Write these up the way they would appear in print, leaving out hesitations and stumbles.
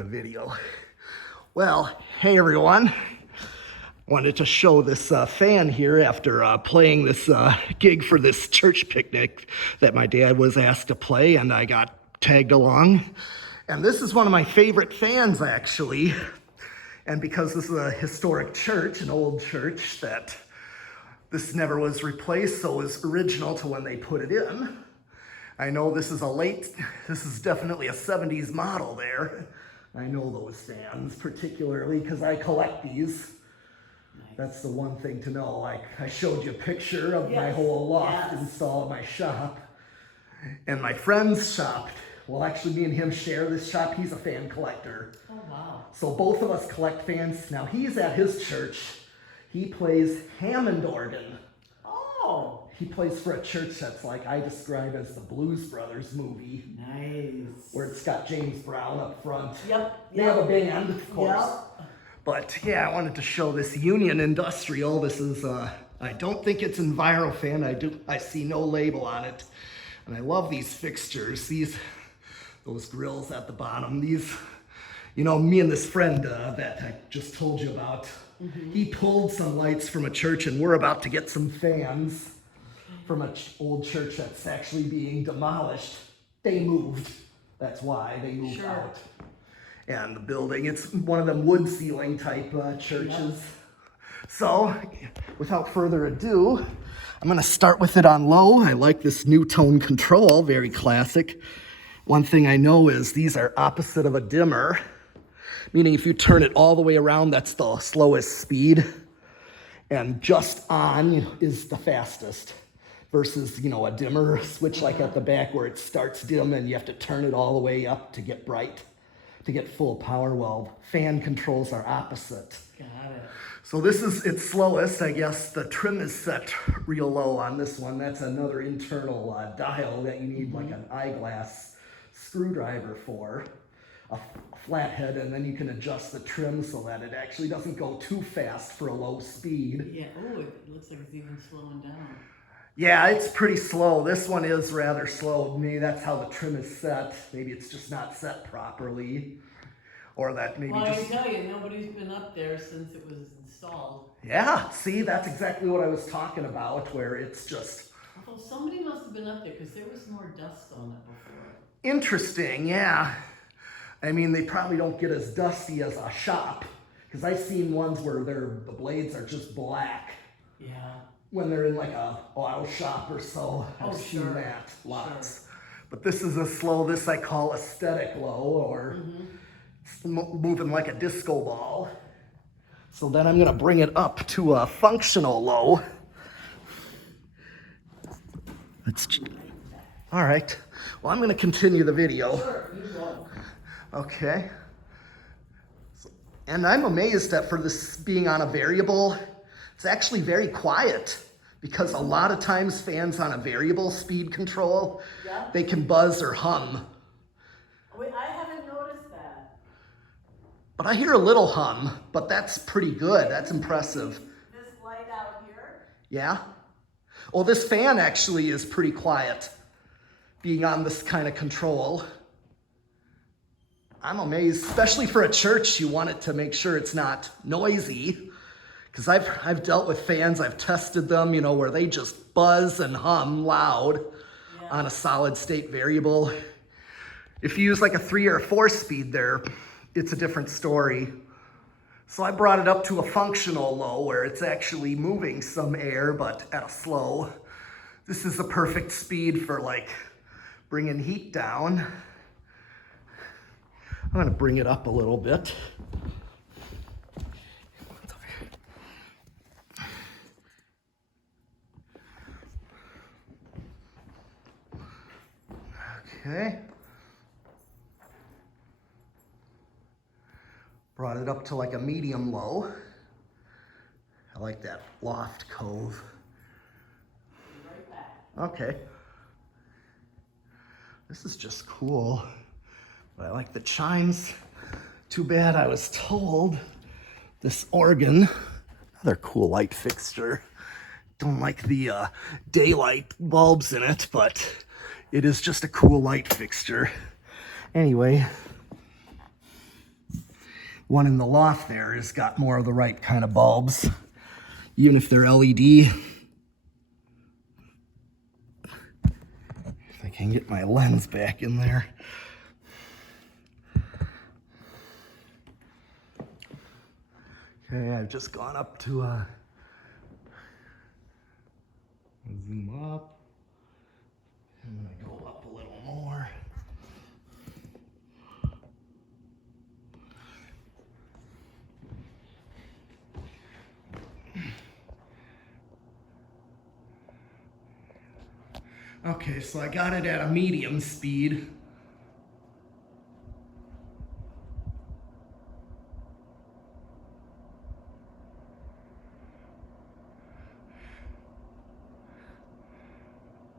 the video. Well, hey everyone. Wanted to show this fan here after playing this gig for this church picnic that my dad was asked to play, and I got tagged along. And this is one of my favorite fans, actually. And because this is a historic church, an old church, that this never was replaced, so it was original to when they put it in. I know this is definitely a 70s model there. I know those fans, particularly because I collect these. That's the one thing to know. I showed you a picture of my whole loft install at my shop. And my friend's shop, well, actually me and him share this shop. He's a fan collector. Oh, wow. So both of us collect fans. Now he's at his church. He plays Hammond organ. Oh. He plays for a church that's like I describe as the Blues Brothers movie. Nice. Where it's got James Brown up front. Yep. They have a band, of course. Yep. But yeah, I wanted to show this Union Industrial. This is, I don't think it's EnviroFan. I see no label on it. And I love these fixtures. Those grills at the bottom. These, you know, me and this friend that I just told you about, he pulled some lights from a church, and we're about to get some fans from an old church that's actually being demolished. They moved. That's why they moved out. And the building, it's one of them wood ceiling type churches. Yep. So, without further ado, I'm gonna start with it on low. I like this new tone control, very classic. One thing I know is these are opposite of a dimmer, meaning if you turn it all the way around, that's the slowest speed. And just on is the fastest versus, you know, a dimmer switch like at the back where it starts dim and you have to turn it all the way up to get bright. To get full power. Well, fan controls are opposite. Got it. So this is its slowest. I guess the trim is set real low on this one. That's another internal dial that you need like an eyeglass screwdriver for. A flathead, and then you can adjust the trim so that it actually doesn't go too fast for a low speed. Yeah, oh, it looks like it's even slowing down. Yeah, it's pretty slow. This one is rather slow. Maybe that's how the trim is set. Maybe it's just not set properly. Or that maybe well, I can tell you, nobody's been up there since it was installed. Yeah, see, that's exactly what I was talking about, where it's just... Well, somebody must have been up there because there was more dust on it before. Interesting, yeah. I mean, they probably don't get as dusty as a shop, because I've seen ones where the blades are just black. Yeah. When they're in like a auto shop or so. I've seen that lots. Sure. But this is a slow, this I call aesthetic low, or moving like a disco ball. So then I'm gonna bring it up to a functional low. All right. Well, I'm gonna continue the video. Sure, you go. Okay. And I'm amazed that for this being on a variable, it's actually very quiet, because a lot of times fans on a variable speed control, they can buzz or hum. Wait, I haven't noticed that. But I hear a little hum, but that's pretty good. That's impressive. This light out here? Yeah? Well, this fan actually is pretty quiet, being on this kind of control. I'm amazed, especially for a church, you want it to make sure it's not noisy. Because I've dealt with fans, I've tested them, you know, where they just buzz and hum loud on a solid state variable. If you use like a 3 or a 4 speed there, it's a different story. So I brought it up to a functional low where it's actually moving some air, but at a slow. This is the perfect speed for like bringing heat down. I'm gonna bring it up a little bit. Okay. Brought it up to like a medium low. I like that loft cove. Right back. Okay. This is just cool. But I like the chimes. Too bad I was told this organ, another cool light fixture. Don't like the daylight bulbs in it, but it is just a cool light fixture. Anyway, one in the loft there has got more of the right kind of bulbs, even if they're LED. If I can get my lens back in there. Okay, I've just gone up to zoom up. I'm gonna go up a little more. Okay, so I got it at a medium speed.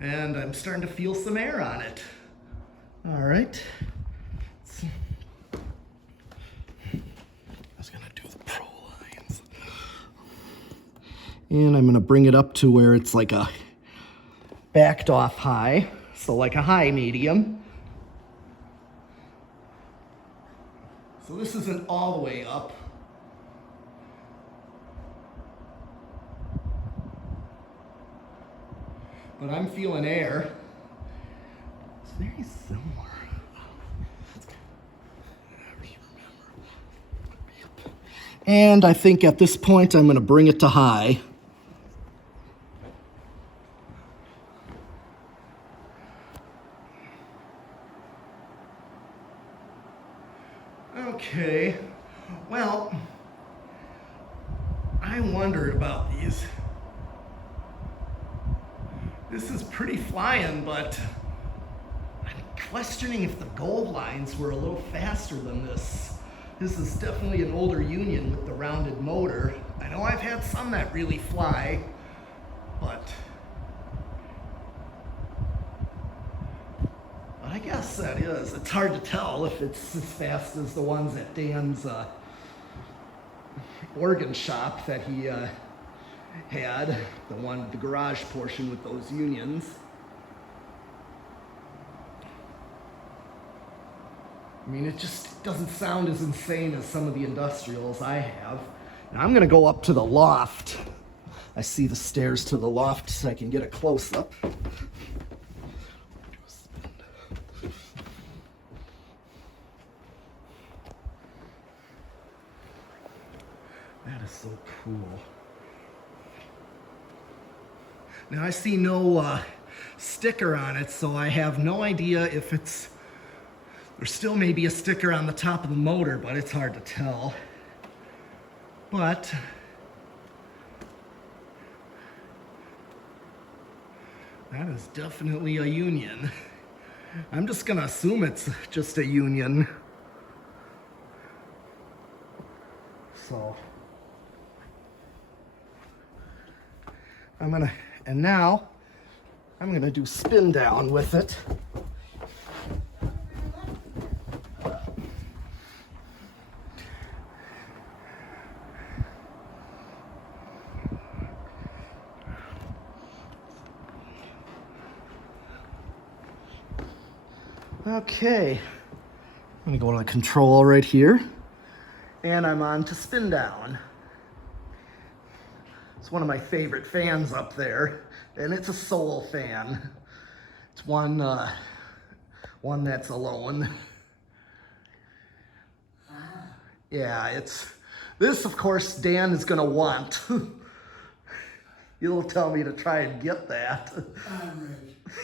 And I'm starting to feel some air on it. All right. I was gonna do the pro lines. And I'm gonna bring it up to where it's like a backed off high. So like a high medium. So this isn't all the way up. But I'm feeling air. It's very similar. And I think at this point I'm going to bring it to high. Okay, well, I wondered about these. This is pretty flying, but I'm questioning if the gold lines were a little faster than this. This is definitely an older Union with the rounded motor. I know I've had some that really fly, but I guess that is. It's hard to tell if it's as fast as the ones at Dan's organ shop that he had, the garage portion with those Unions. I mean, it just doesn't sound as insane as some of the industrials I have. Now I'm gonna go up to the loft. I see the stairs to the loft so I can get a close-up. That is so cool. Now I see no sticker on it, so I have no idea if it's, there still may be a sticker on the top of the motor, but it's hard to tell. But that is definitely a Union. I'm just gonna assume it's just a Union. So and now I'm gonna do spin down with it. Okay, I'm gonna go to the control right here, and I'm on to spin down. It's one of my favorite fans up there, and it's a Soul fan. It's one that's alone. Yeah, it's, this of course Dan is gonna want. He'll tell me to try and get that.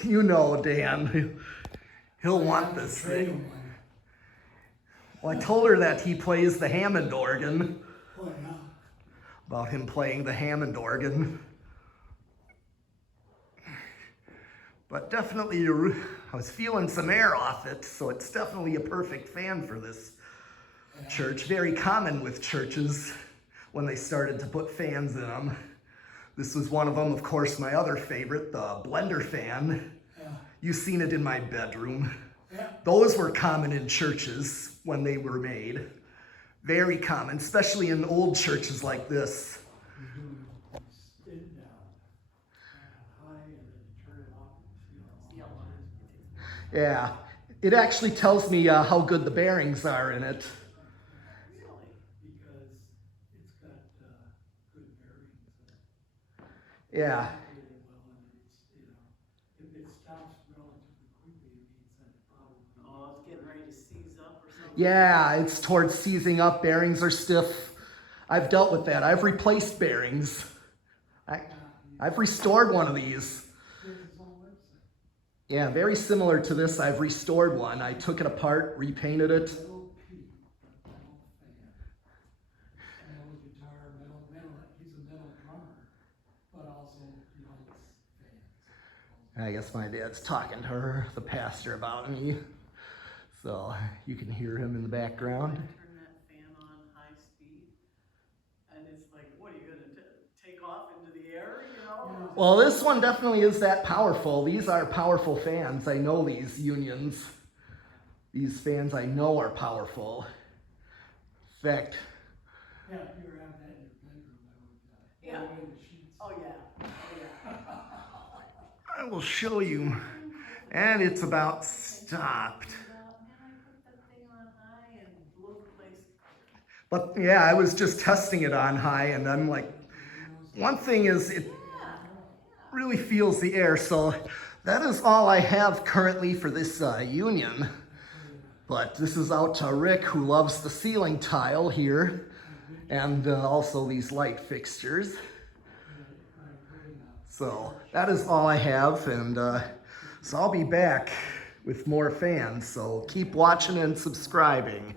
You know Dan. He'll want this thing. Well, I told her that he plays the Hammond organ. About him playing the Hammond organ. But definitely, I was feeling some air off it, so it's definitely a perfect fan for this church. Very common with churches when they started to put fans in them. This was one of them, of course, my other favorite, the blender fan. You've seen it in my bedroom. Those were common in churches when they were made. Very common, especially in old churches like this. Yeah, it actually tells me how good the bearings are in it. Yeah. Really well, and it's, if it stops relatively quickly, it means that it probably. Oh, it's getting ready to seize up or something? Yeah, it's towards seizing up. Bearings are stiff. I've dealt with that. I've replaced bearings. I've restored one of these. He has his own website. Yeah, very similar to this. I've restored one. I took it apart, repainted it. Metal Pete, the metal fan. Metal guitar, metal, he's a metal drummer, but also he likes fans. I guess my dad's talking to her, the pastor, about me. So you can hear him in the background. Turn that fan on high speed, and it's like, what are you gonna take off into the air, you know? Well, this one definitely is that powerful. These are powerful fans. I know these unions. These fans I know are powerful. In fact, Yeah, if you were have that in your bedroom, I would, Yeah. blow away the sheets. Oh, yeah, oh, yeah. I will show you. And it's about stopped. Man, I put that thing on high and blew the place. But yeah, I was just testing it on high, and I'm like, one thing is it really feels the air. So that is all I have currently for this union. But this is out to Rick, who loves the ceiling tile here, and also these light fixtures. So that is all I have, and so I'll be back with more fans. So keep watching and subscribing.